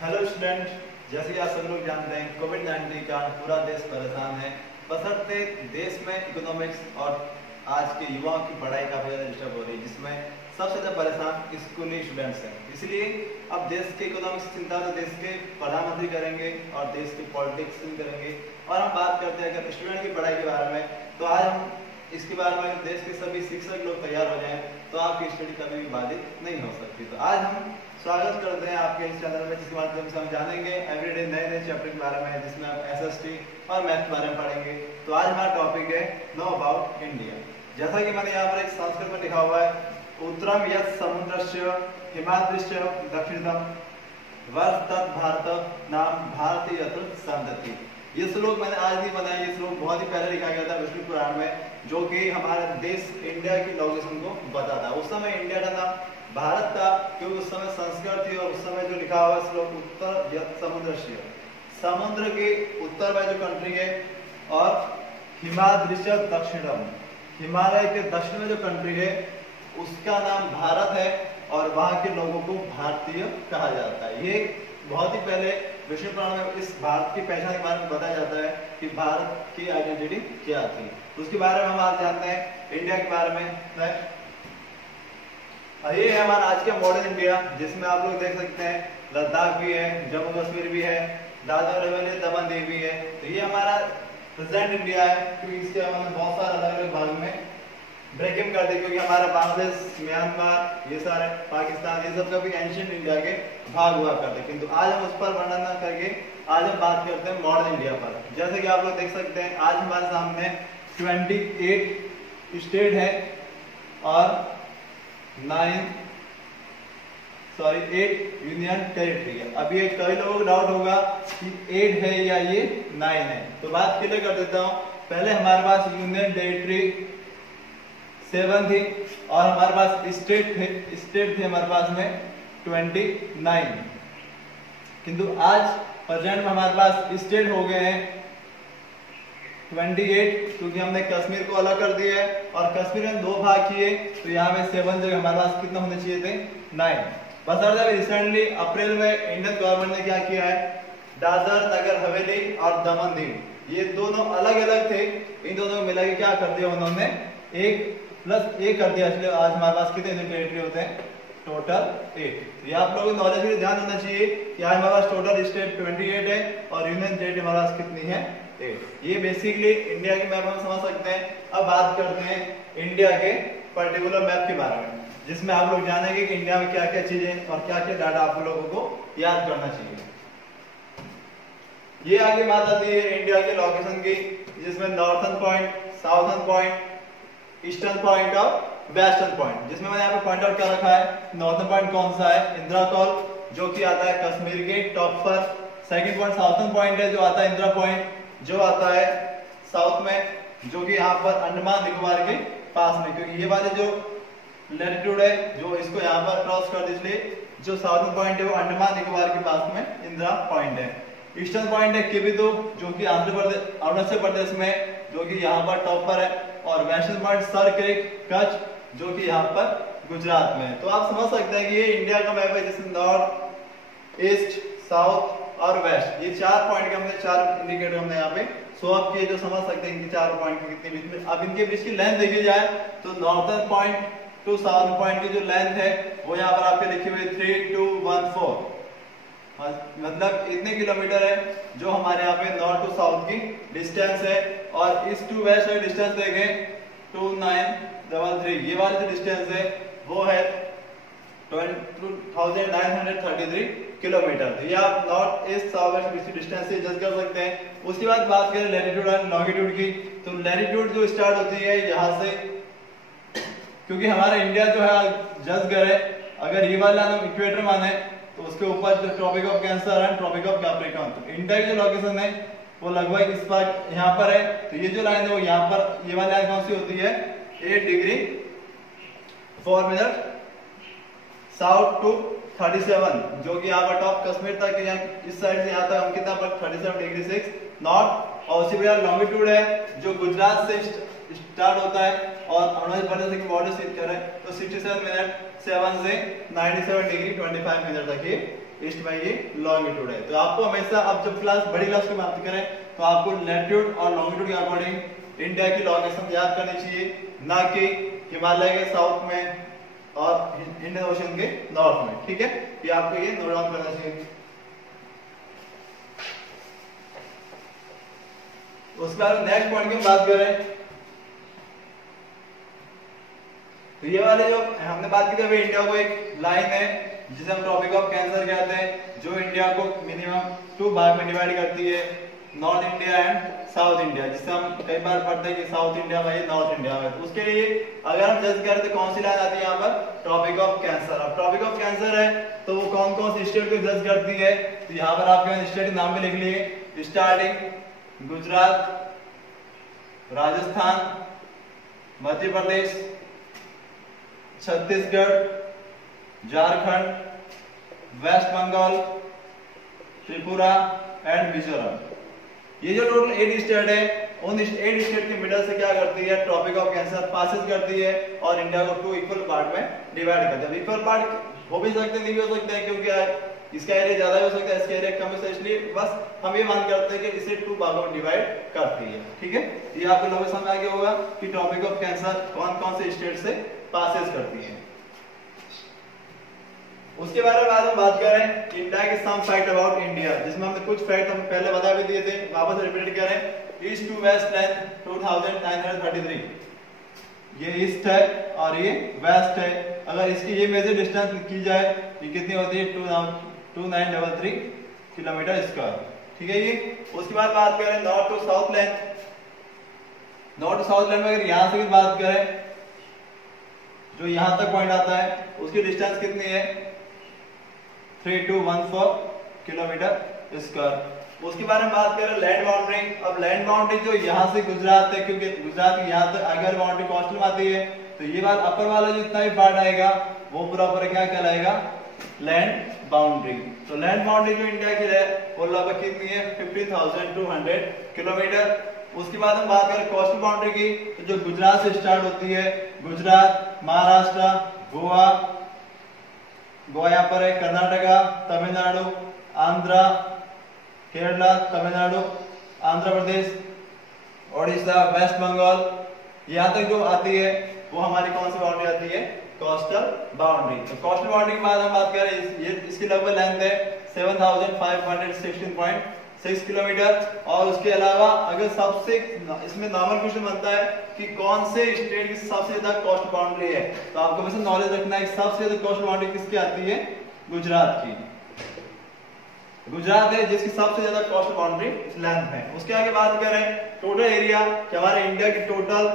Hello student, जैसे कि आप सब लोग जानते हैं कोविड-19 का पूरा देश परेशान है। बशर्ते देश में इकोनॉमिक्स और आज के युवाओं की पढ़ाई काफी ज़्यादा डिस्टर्ब हो रही है, जिसमें सबसे ज़्यादा परेशान स्कूली स्टूडेंट्स हैं। इसलिए अब देश के इकोनॉमिक्स की चिंता तो देश के प्रधानमंत्री करेंगे और देश के पॉलिटिक्स करेंगे। और हम बात करते हैं अगर स्टूडेंट की पढ़ाई के बारे में, तो आज हम इसके बारे में देश के सभी शिक्षक लोग तैयार हो जाएं तो आपकी स्टडी कभी भी बाधित नहीं हो सकती। तो आज हम स्वागत करते हैं आपके इस चैनल में, जिसके माध्यम से हम जानेंगे एवरीडे नए चैप्टर के बारे में, जिसमें आप एसएसटी और मैथ के बारे में पढ़ेंगे। तो आज हमारा टॉपिक है नो अबाउट इंडिया। जैसा कि मैंने यहाँ पर एक संस्कृत में लिखा हुआ है, उत्तरम यत् समुद्रस्य हिमाद्रिश्च दक्षिणतम वर्ष तत् भारत नाम भारतीय संतति। ये श्लोक मैंने आज नहीं बनाया, ये श्लोक बहुत ही पहले लिखा गया था विष्णु पुराण में, जो कि हमारे देश इंडिया की लोकेशन को बताता है। उस समय इंडिया का नाम भारत था, क्योंकि उस समय संस्कृत थी। और उस समय जो लिखा हुआ श्लोक उत्तर यत् समुद्रस्य, समुद्र के उत्तर में जो कंट्री है, और हिमाद्रिश्च दक्षिणम, हिमालय के दक्षिण में जो कंट्री है उसका नाम भारत है, और वहां के लोगों को भारतीय कहा जाता है। ये बहुत ही पहले विष्णु पुराण में इस भारत की पहचान के बारे में बताया जाता है कि भारत की आइडेंटिटी क्या थी। उसके बारे में हम आज जानते हैं इंडिया के बारे में। ये है हमारा आज का मॉडर्न इंडिया, जिसमें आप लोग देख सकते हैं लद्दाख भी है, जम्मू कश्मीर भी है, दादर हवेली दमन दीव भी है। तो ये हमारा प्रेजेंट इंडिया है, क्योंकि इसके हमने बहुत सारे अलग अलग भाग में ब्रेकिंग कर दी, क्योंकि हमारा बांग्लादेश, म्यांमार, ये सारे पाकिस्तान, ये सब कभी एंशिएंट इंडिया के भाग हुआ करते। किंतु आज हम उस पर वर्णन न करके आज हम बात करते हैं मॉडर्न इंडिया पर। जैसे कि आप लोग देख सकते हैं आज हमारे सामने 28 स्टेट है और 8 यूनियन टेरिटरी है। अभी ये कई लोगों को डाउट होगा कि 8 है या ये 9 है, तो बात क्लियर कर देता हूँ। पहले हमारे पास यूनियन टेरिटरी 7 थी, और हमारे पास स्टेट थे हमारे पास में 29। किंतु आज प्रेजेंट में हमारे पास स्टेट हो गए हैं 28, क्योंकि हमने कश्मीर को अलग कर दिया है, और कश्मीर में 2 भाग किए, तो यहाँ में 7 जगह हमारे पास कितना होने चाहिए थे 9। बस अभी रिसेंटली अप्रैल में इंडियन गवर्नमेंट ने क्या किया है, दादर नगर हवेली और दमन दीव, ये दोनों अलग अलग थे, इन दोनों को मिला के क्या कर दिया उन्होंने 1+1 कर दिया। इसलिए आज हमारे पास कितने यूनियन टेरिटरी होते हैं, टोटल 8। ये आप लोगों को नॉलेज के लिए ध्यान देना चाहिए कि आज हमारे पास टोटल स्टेट 28 है और यूनियन टेरिटरी हमारे पास कितनी है 8। ये बेसिकली इंडिया के मैप हम समझ सकते हैं। अब बात करते हैं इंडिया के पर्टिकुलर मैप के बारे में, जिसमें आप लोग जानेंगे कि इंडिया में क्या क्या चीजें और क्या क्या डाटा आप लोगों को याद करना चाहिए। ये आगे बात आती है इंडिया के लोकेशन की, जिसमें northern point, southern point, eastern point और वेस्टर्न पॉइंट। जिसमें मैंने यहाँ पे पॉइंट आउट क्या रखा है, नॉर्थर्न पॉइंट कौन सा है, इंदिरा कॉल, जो कि आता है कश्मीर के टॉप पर। सेकंड पॉइंट साउथर्न पॉइंट है, जो आता है इंदिरा पॉइंट, जो आता है साउथ में, जो कि यहाँ पर अंडमान निकोबार के पास में, क्योंकि ये वाले जो लैटिट्यूड है जो इसको यहाँ पर क्रॉस कर दीजिए, जो साउथर्न पॉइंट है वो अंडमान निकोबार के पास में इंदिरा पॉइंट है। ईस्टर्न पॉइंट है किबिदु, जो कि आंध्र प्रदेश, अरुणाचल प्रदेश में, जो कि यहाँ पर टॉप पर है। और western point sir creek Kutch, जो कि यहाँ पर गुजरात में है। तो आप समझ सकते हैं कि ये इंडिया का मैप है, जिसमें नॉर्थ, ईस्ट, साउथ और वेस्ट, ये 4 पॉइंट के हमने 4 इंडिकेटर हमने यहाँ पे शो अप किए, जो समझ सकते हैं इनके 4 पॉइंट के कितने बीच में। अब इनके बीच की लेंथ देखी जाए तो northern point two southern point की जो लेंथ है वो यहाँ पर आपके लिखी हुई 3214, मतलब इतने किलोमीटर है जो हमारे यहाँ पे नॉर्थ टू साउथ की डिस्टेंस है। और ईस्ट टू वेस्ट की डिस्टेंस देखें 2933, ये वाली जो डिस्टेंस है वो है 2933 किलोमीटर। तो ये आप नॉर्थ ईस्ट साउथ वेस्ट की डिस्टेंस से जज कर सकते हैं। उसके बाद बात करें लैटिट्यूड और लॉन्गिट्यूड की, तो लैटिट्यूड जो स्टार्ट होती है यहाँ से, क्योंकि हमारा इंडिया जो है जज करे, अगर ये वाला हम इक्वेटर माने तो उसके ऊपर जो ट्रॉपिक ऑफ कैंसर है, ट्रॉपिक ऑफ कैप्रिकॉर्न, तो इंडिया की जो लोकेशन है वो लगभग इस बार यहाँ पर है। तो ये जो लाइन है वो यहाँ पर, ये वाली लाइन कौन सी होती है, 8 डिग्री 4 मिनट साउथ टू 37, जो कि यहाँ पर टॉप कश्मीर तक, यहाँ इस साइड से यहाँ तक हम कितना पर 37 डिग्री 6 नॉर्थ। और उसी प्रकार लॉन्गिट्यूड है जो गुजरात से स्टार्ट होता है और अरुणाचल प्रदेश की बॉर्डर स्थित करें तो 67 मिनट 7 से 97 डिग्री 25 मिनट तक ये ईस्ट में ये लॉन्गिट्यूड है। तो आपको हमेशा अब जब क्लास बड़ी क्लास की बात करें तो आपको लैटिट्यूड और लॉन्गिट्यूड के अकॉर्डिंग इंडिया की लोकेशन याद करनी चाहिए, ना कि हिमालय के साउथ में और इंडियन ओशन के नॉर्थ में। ठीक है, ये आपको ये नोट डाउन करना चाहिए। उसके बाद नेक्स्ट पॉइंट की बात करें तो ये वाले जो हमने बात की थी, अभी इंडिया को एक लाइन है जिसे हम ट्रॉपिक ऑफ कैंसर कहते हैं, जो इंडिया को मिनिमम 2 भाग में डिवाइड करती है, north India and south India, जिससे हम कई बार पढ़ते हैं कि साउथ इंडिया में, नॉर्थ इंडिया में। तो उसके लिए अगर हम जज करें तो कौन सी लाइन आती है यहाँ पर, ट्रॉपिक ऑफ कैंसर। अब ट्रॉपिक ऑफ कैंसर है तो वो कौन कौन सी स्टेट को जज करती है, तो यहाँ पर आपके स्टेट के नाम भी लिख लिए, starting Gujarat, Rajasthan, Madhya Pradesh, Chhattisgarh, Jharkhand, west Bengal, Tripura and Mizoram. ये जो टोटल 8 स्टेट है, उन 8 स्टेट के मिडल से क्या करती है, ट्रॉपिक ऑफ कैंसर पासेस करती है और इंडिया को 2 इक्वल पार्ट में डिवाइड करती है। इक्वल पार्ट हो भी सकते हैं, नहीं भी हो सकते हैं, क्योंकि इसका एरिया ज्यादा हो सकता है, इसका एरिया कम हो सकता है, इसलिए बस हम ये मान करते हैं कि इसे 2 भागों में डिवाइड करती है। ठीक है, ये आपको लोगों समझ आ गया होगा कि ट्रॉपिक ऑफ कैंसर कौन कौन से स्टेट से पासेस करती है। उसके बारे में आज हम बात करें इंडिया के सम फैक्ट अबाउट इंडिया, जिसमें हमने कुछ फैक्ट हम पहले बता भी दिए थे, वापस रिपीट करें। ईस्ट टू वेस्ट लेंथ 2933, ये ईस्ट है और ये वेस्ट है। अगर इसकी ये मेजर डिस्टेंस की जाए ये कितनी होती है, 2933 किलोमीटर स्क्वायर। ठीक है, ये उसके बाद बात करें north to south length. North to south length में अगर यहां से भी बात करें, जो यहां तक पॉइंट आता है उसकी डिस्टेंस कितनी है, 3214 किलोमीटर स्क्वायर। उसके बारे में बात करें लैंड बाउंड्री। अब लैंड बाउंड्री जो यहाँ से गुजरात है, क्योंकि गुजरात की यहाँ तक अगर बाउंड्री कोस्टल में आती है, तो ये बात अपर वाला जो इतना भी पार्ट आएगा वो पूरा क्या कहलाएगा, लैंड बाउंड्री। तो लैंड बाउंड्री जो इंडिया की है वो लगभग कितनी है, 15,200 किलोमीटर। उसके बाद हम बात करें कोस्टल बाउंड्री की, तो जो गुजरात से स्टार्ट होती है, गुजरात, महाराष्ट्र, गोवा यहाँ पर है, कर्नाटका, तमिलनाडु, आंध्रा, केरला, तमिलनाडु, आंध्र प्रदेश, ओडिशा, वेस्ट बंगाल, यहाँ तक जो आती है वो हमारी कौन सी बाउंड्री आती है, कोस्टल बाउंड्री। तो कोस्टल बाउंड्री के बाद हम बात करें, ये इसकी लगभग लेंथ है 7516.6 किलोमीटर। और उसके अलावा अगर सबसे इसमें नॉर्मल क्वेश्चन बनता है कि कौन से स्टेट की सबसे ज्यादा कोस्ट बाउंड्री है, तो आपको वैसे नॉलेज रखना है सबसे ज्यादा कोस्ट बाउंड्री किसकी आती है, गुजरात की। गुजरात है जिसकी सबसे ज्यादा कोस्ट बाउंड्री लेंथ है। उसके आगे बात करें टोटल एरिया कि हमारे इंडिया की टोटल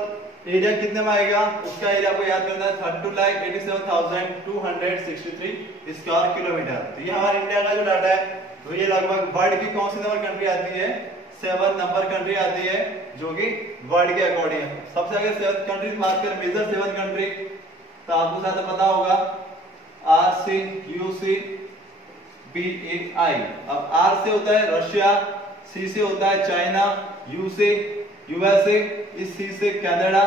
एरिया कितने में आएगा, उसका एरिया आपको याद करना है 32,87,263 स्क्वायर किलोमीटर। तो ये हमारे इंडिया का जो डाटा है, तो ये लगभग वर्ल्ड की कौन सी नंबर कंट्री आती है, 7 नंबर कंट्री आती है, जो कि वर्ल्ड के अकॉर्डिंग सबसे अगर 7 कंट्री की बात करें, मेजर 7 कंट्री, तो आपको शायद पता होगा RCUCBAI। अब R से होता है रशिया, C से होता है चाइना, U से USA, इस C से कनाडा,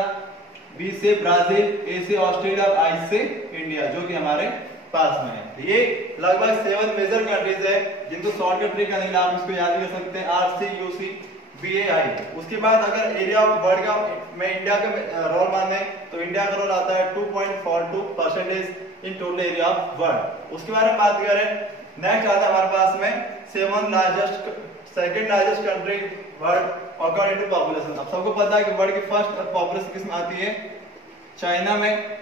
B से ब्राजील, A से ऑस्ट्रेलिया और I से इंडिया, जो कि हमारे पास में है। ये लगभग 7 मेजर कंट्रीज है जिनको शॉर्टकट ट्रिक करने के लिए आप इसको याद कर सकते हैं, RCUCBAI। उसके बाद अगर एरिया ऑफ वर्ल्ड का में इंडिया का रोल माने तो इंडिया का रोल आता है 2.42% in total area of world. उसके बारे में बात करें, नेक्स्ट आता है हमारे पास में second largest country world according to population. अब सबको पता है कि वर्ल्ड की फर्स्ट पॉपुलेशन किसमें आती है, चाइना में।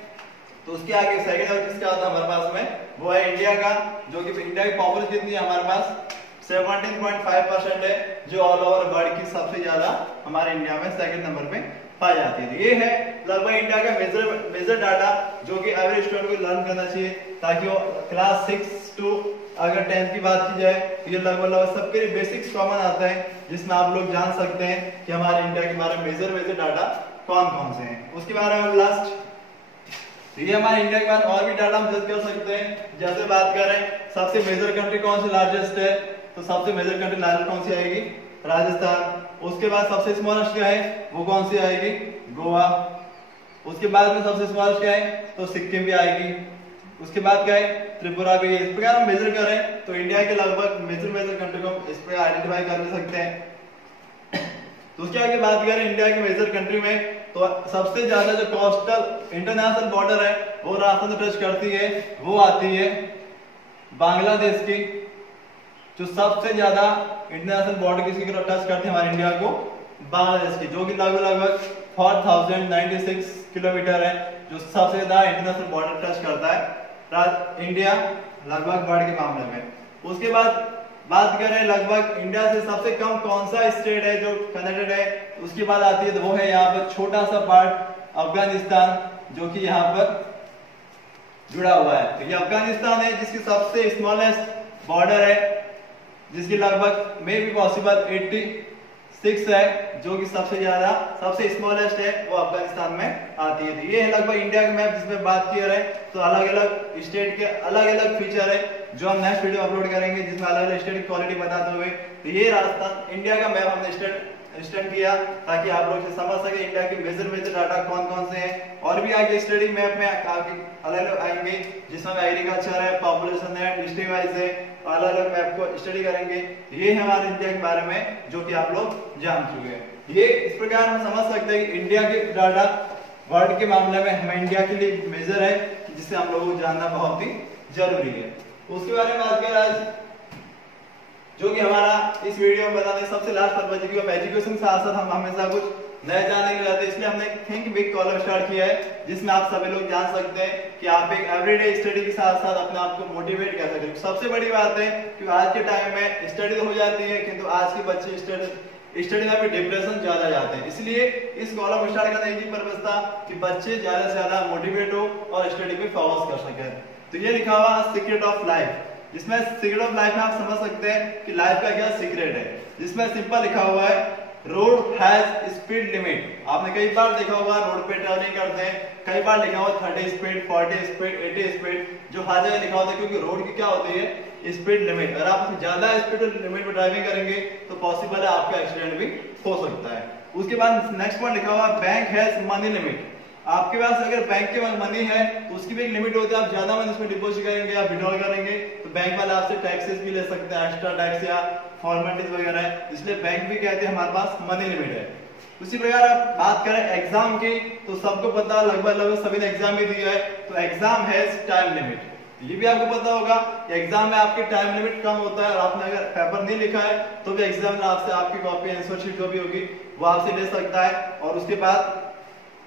तो उसके आगे सेकंड और किसका आता है हमारे पास में, वो है इंडिया का, जो कि इंडिया की पॉपुलेशन कितनी है हमारे पास 17.5% है, जो ऑल ओवर वर्ल्ड की सबसे ज्यादा हमारे इंडिया में सेकंड नंबर पे पाई जाती है। ये है लगभग इंडिया का मेजर डाटा, जो कि एवरेज स्टूडेंट को लर्न करना चाहिए, ताकि वो क्लास 6 टू अगर 10 की बात की जाए, ये लगभग सबके लिए बेसिक्स कॉमन आता है, जिसमें आप लोग जान सकते हैं कि हमारे इंडिया के बारे में मेजर डाटा कौन कौन से हैं। उसके बारे में लास्ट, ये हमारे इंडिया के बारे में और भी डाटा हम जज कर सकते हैं। जैसे बात करें सबसे मेजर कंट्री कौन सी लार्जेस्ट है, तो सबसे मेजर कंट्री लार्जेस्ट कौन सी आएगी, राजस्थान। उसके बाद सबसे स्मॉलेस्ट क्या है, वो कौन सी आएगी, गोवा। उसके बाद में सबसे स्मॉलेस्ट क्या है, तो सिक्किम भी आएगी। उसके बाद क्या है, त्रिपुरा भी है। इस प्रकार हम मेजर करें तो इंडिया के लगभग मेजर कंट्री को इस प्रकार आइडेंटिफाई कर सकते हैं। तो उसके आगे बात करें इंडिया के मेजर कंट्री में, तो सबसे ज्यादा जो कोस्टल इंटरनेशनल बॉर्डर है वो रास्ता से टच करती है, वो आती है बांग्लादेश की। जो सबसे ज्यादा इंटरनेशनल बॉर्डर किसी को टच करती है हमारे इंडिया को, बांग्लादेश की, जो कि लगभग 4096 किलोमीटर है, जो सबसे ज्यादा इंटरनेशनल बॉर्डर टच करता है इंडिया लगभग वर्ल्ड के मामले में। उसके बाद बात करें लगभग इंडिया से सबसे कम कौन सा स्टेट है जो कनेक्टेड है, उसके बाद आती है तो वो है यहाँ पर छोटा सा पार्ट अफगानिस्तान, जो कि यहाँ पर जुड़ा हुआ है। तो ये अफगानिस्तान है जिसकी सबसे स्मॉलेस्ट बॉर्डर है, जिसकी लगभग मे बी पॉसिबल 86 है, जो कि सबसे स्मॉलेस्ट है, वो अफगानिस्तान में आती है। तो ये है लगभग इंडिया का मैप जिसमें बात किया है। तो अलग अलग स्टेट के अलग अलग फीचर है जो हम नेक्स्ट वीडियो अपलोड करेंगे, जिसमें अलग अलग स्टेट की क्वालिटी बताते हुए। तो ये राजस्थान इंडिया का मैप हमने स्टैंड किया ताकि आप लोग समझ सके इंडिया के मेजर डाटा कौन कौन से हैं। और भी आगे स्टडी मैप में अलग अलग आएंगे, जिसमें एग्रीकल्चर है, पॉपुलेशन है, डिस्ट्रिक्ट वाइज है, अलग अलग मैप को स्टडी करेंगे। ये है हमारे इंडिया के बारे में जो कि आप लोग जान चुके हैं। ये इस प्रकार हम समझ सकते हैं कि इंडिया के डाटा वर्ल्ड के मामले में हमें इंडिया के लिए मेजर है, जिसे हम लोगों को जानना बहुत ही जरूरी है। उसके बारे में बात करें आज, जो कि हमारा इस वीडियो में बताने सबसे लास्ट पर्पज है कि एजुकेशन के साथ साथ हम हमेशा कुछ नया जानने के लिए, इसलिए हमने थिंक बिग कॉलम स्टार्ट किया है, जिसमें आप सभी लोग जान सकते हैं कि आप एक एवरीडे स्टडी के साथ साथ अपने आप को मोटिवेट कर सकते हैं। सबसे बड़ी बात है कि आज के टाइम में स्टडी तो हो जाती है, किंतु आज के बच्चे स्टडी में भी डिप्रेशन ज्यादा जाते हैं। इसलिए इस कॉलम स्टार्ट करने की पर्पज था कि बच्चे ज्यादा से ज्यादा मोटिवेट हो और स्टडी पे फोकस कर सके। तो ये लिखा हुआ सीक्रेट ऑफ लाइफ, जिसमें सीक्रेट ऑफ लाइफ में आप समझ सकते हैं कि लाइफ का क्या सीक्रेट है, जिसमें सिंपल लिखा हुआ है रोड हैज स्पीड लिमिट। आपने कई बार देखा होगा रोड पे ट्रैवलिंग करते हैं, कई बार लिखा हुआ 30 स्पीड, 40 स्पीड, 80 स्पीड, जो हर जगह लिखा होता है, क्योंकि रोड की क्या होती है स्पीड लिमिट। अगर आप ज्यादा स्पीड लिमिट में ड्राइविंग करेंगे तो पॉसिबल है आपका एक्सीडेंट भी हो सकता है। उसके बाद नेक्स्ट पॉइंट लिखा हुआ बैंक हैज मनी लिमिट। आपके पास अगर बैंक के मनी है तो उसकी भी एक लिमिट होती है, आप ज्यादा मनी उसमें डिपॉजिट करेंगे या विड्रॉल करेंगे तो बैंक वाले आपसे टैक्सेस भी ले सकते हैं, एक्स्ट्रा टैक्स या फॉर्मेलिटीज वगैरह, इसलिए बैंक भी कहते हैं हमारे पास मनी लिमिट है। उसी प्रकार आप बात करें एग्जाम की, तो सबको पता लगभग सभी ने एग्जाम भी दिया है, तो एग्जाम हैज टाइम लिमिट। ये भी आपको पता होगा कि एग्जाम में आपकी टाइम लिमिट कम होता है, और आपने अगर पेपर नहीं लिखा है तो भी एग्जाम में आपसे आपकी कॉपी आंसर शीट जो भी होगी वो आपसे ले सकता है, और उसके बाद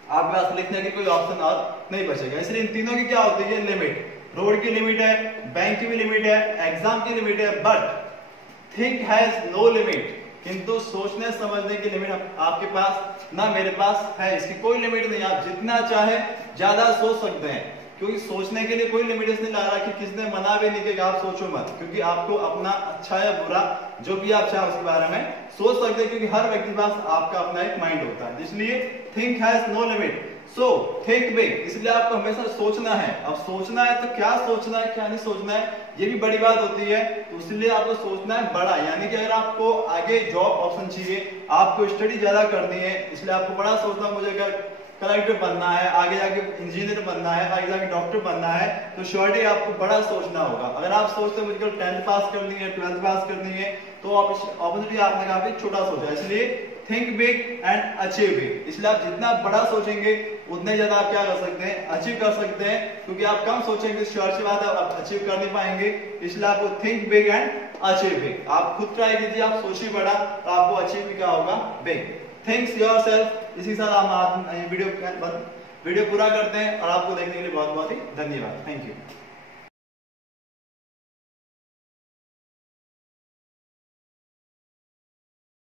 आपके पास लिखने की कोई ऑप्शन और नहीं बचेगा। इसलिए इन तीनों की क्या होती है लिमिट, रोड की लिमिट है, बैंक की भी लिमिट है, एग्जाम की लिमिट है, but think has no limit. किंतु सोचने समझने की लिमिट आपके पास ना मेरे पास है, इसकी कोई लिमिट नहीं। आप जितना चाहे ज्यादा सोच सकते हैं, क्योंकि सोचने के लिए कोई लिमिटेशन नहीं लगा कि किसने मना भी नहीं किया कि आप सोचो मत, क्योंकि आपको अपना अच्छा या बुरा जो भी आप चाहे उसके बारे में सोच सकते हैं, क्योंकि हर व्यक्ति के पास आपका अपना एक माइंड होता है। इसलिए think has no limit, so think big. इसलिए आपको हमेशा सोचना है। अब सोचना है तो क्या सोचना है क्या नहीं सोचना है ये भी बड़ी बात होती है, तो इसलिए आपको सोचना है बड़ा। यानी कि अगर आपको आगे जॉब ऑप्शन चाहिए, आपको स्टडी ज्यादा करनी है, इसलिए आपको बड़ा सोचना, मुझे अगर कलेक्टर बनना है, आगे जाके इंजीनियर बनना है, आगे जाके डॉक्टर बनना है, तो श्योरली आपको बड़ा सोचना होगा। अगर आप सोचते हैं मुझे 10th पास करनी है, 12th पास करनी है, तो ऑब्वियसली आपने काफी छोटा सोचा। इसलिए think big and achieve big. इसलिए आप जितना बड़ा सोचेंगे उतने ज्यादा आप क्या कर सकते हैं, अचीव कर सकते हैं, क्योंकि आप कम सोचेंगे श्योर सी बात है आप अचीव कर नहीं पाएंगे। इसलिए आपको think big and achieve big. आप खुद ट्राई कीजिए, आप सोचिए बड़ा, तो आपको अचीव भी क्या होगा, बिग। Thinks yourself. इसी के साथ हम वीडियो पूरा करते हैं, और आपको देखने के लिए बहुत बहुत ही धन्यवाद। Thank you.